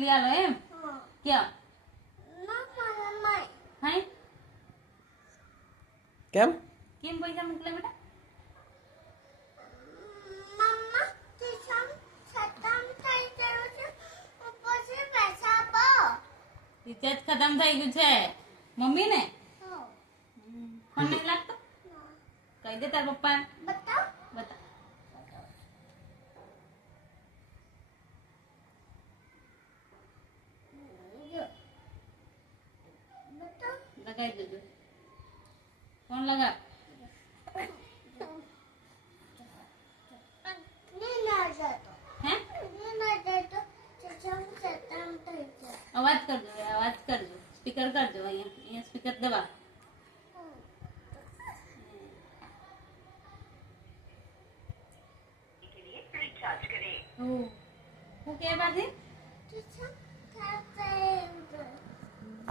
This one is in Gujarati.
મોકલી આલો એમ ક્યાં હાય કેમ કેમ પૈસા મોકલે બેટા રિચાર્જ ખતમ થઈ ગયું છે મમ્મી ને ફોન નહીં લાગતો કહી દે તાર પપ્પા બતા લગાઈ દેજો ફોન લગા અવાજ કરજો સ્પીકર કરજો અહીંયા સ્પીકર દબા હું કે બાજી